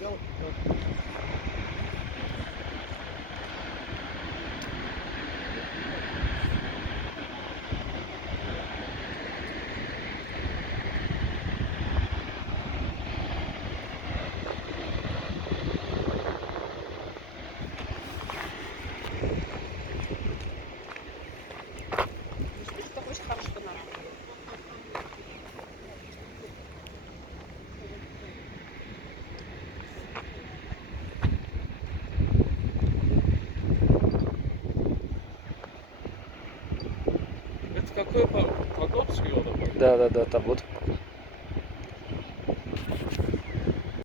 Что хочешь хороший панорам. Это какой Подольский водопад? Да, там вот